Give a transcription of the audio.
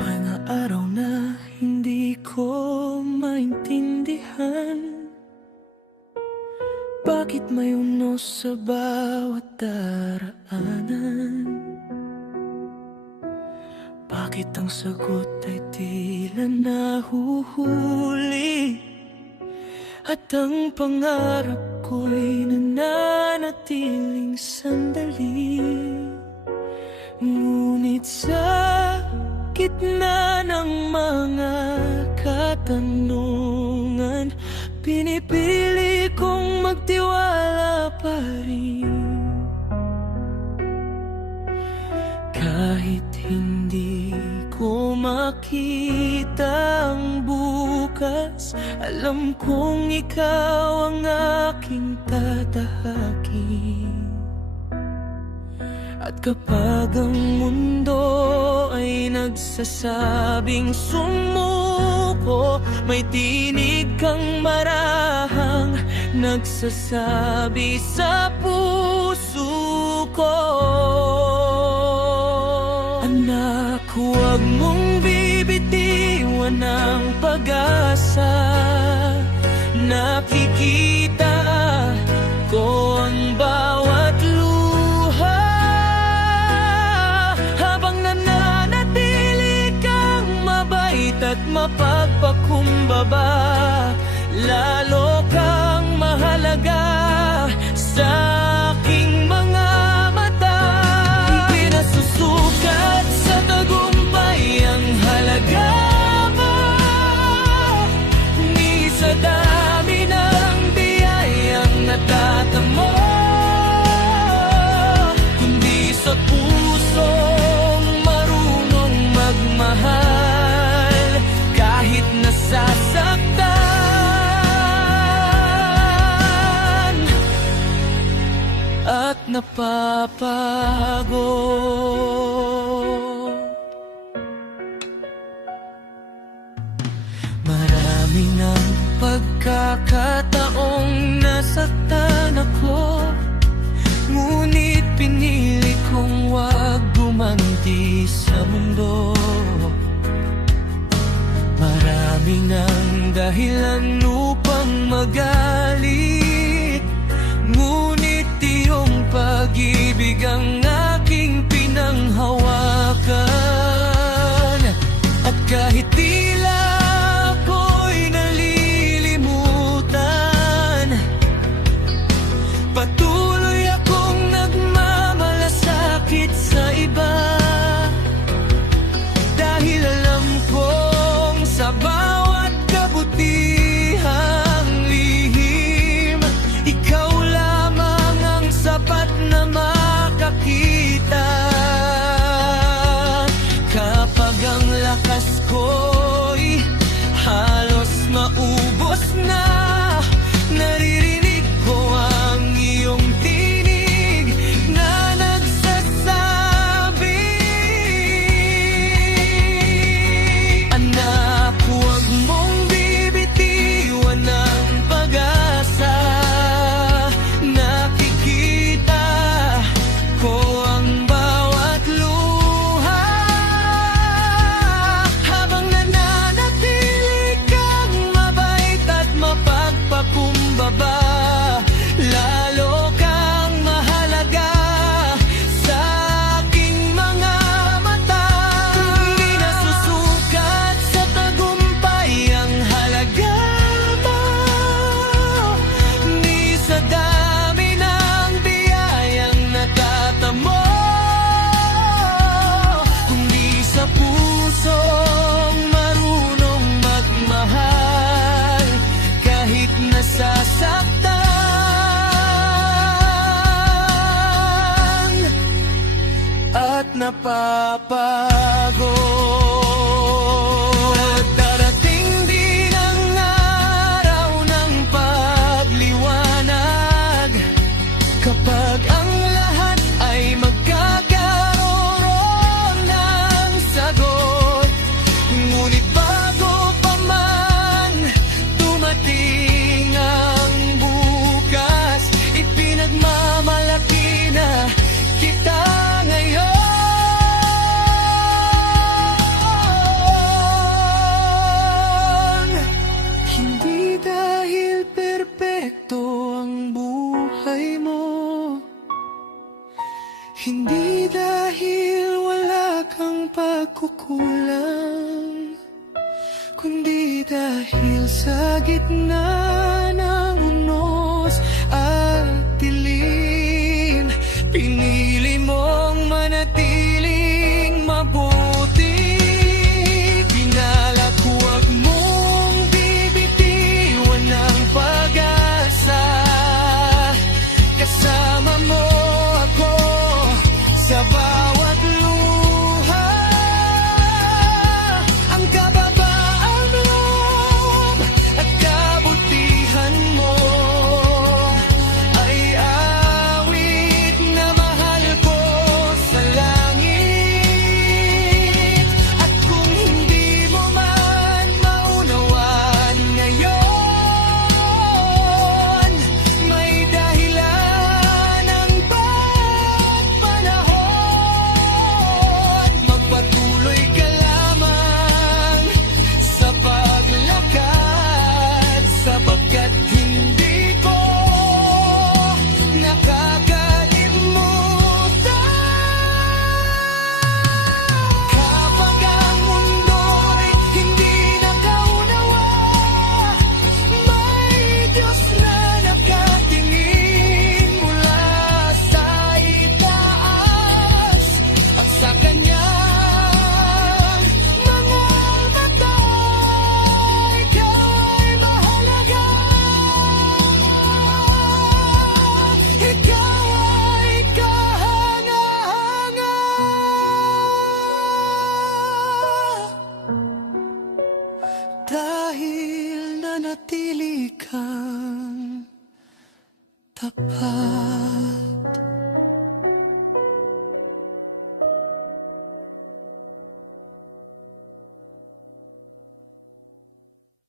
Mga araw na hindi ko maintindihan bakit may unos sa bawat daraanan. Bakit ang sagot ay tila nahuhuli at ang pangarap ko'y nananatiling sandali. Ngunit sa gitna ng mga katanungan, pinipili kong magtiwala pa rin. Kahit hindi ko makita ang bukas, alam kong ikaw ang aking tatahakin. At kapag ang mundo ay nagsasabing sumuko, may tinig kang marahang nagsasabi sa puso ko. Anak, huwag mong bibitiwan ang pag-asa. Nakikita ko ang bawat luha habang nananatili kang mabait at mapagpakumbaba. Lalo kang mahalaga sa aking mga mata. Di nasusukat sa tagumpay ang halaga mo, ni sa dami ng biyayang natatamo, kundi sa pusong marunong magmahal kahit nasasaktan at napapago. Maraming ang pagkakataong nasaktan ako, ngunit pinili kong wag gumanti sa mundo. Maraming ang dahilan upang magalit, ngunit iyong pag-ibig ang aking pinanghawakan. At kahit tila ako'y nalilimutan, patuloy akong nagmamalasakit sa iba, dahil alam kong sa bawat kabutihang lihim, ikaw lamang ang sapat na makakita. Kapag ang lakas ko'y halos maubos na, naririnig ko ang iyong tinig na nagsasabi, anak, huwag mong bibitiwan ang pag-asa. Nakikita ko ang bawat luha habang nananatili kang mabait at mapagpakumbaba. Lalo kang mahalaga sa aking mga mata. Hindi nasusukat sa tagumpay ang halaga mo, ni sa dami ng biyayang natatamo, kundi sa pusong marunong magmahal kahit nasasaktan at napapago. Darating din ang araw ng pagliwanag, kapag ang lahat ay magkakaroon ng sagot. Ngunit bago pa man dumating ang bukas, ipinagmamalaki na kita ngayon. lang, kundi dahil sa gitna ng unos at dilim, pinili mong manatiling mabuti. Pinalak huwag mong bibitiwan ng pag-asa. Kasama mo ako sa bawat luha. Ang kababaang loob at kabutihan mo ay awit na mahal ko sa langit. At kung hindi mo man maunawaan ngayon, may dahilan ang pagpanahon. Magpatuloy ka lamang sa paglakad, sapagkat hindi ko nakakalimutan. Kapag ang mundo'y hindi nakaunawa, may Diyos na nakatingin mula sa itaas, at sa Kanyang mga mata ika'y mahalaga. Ikaw ay kahanga-hanga. Dahil nanatili kang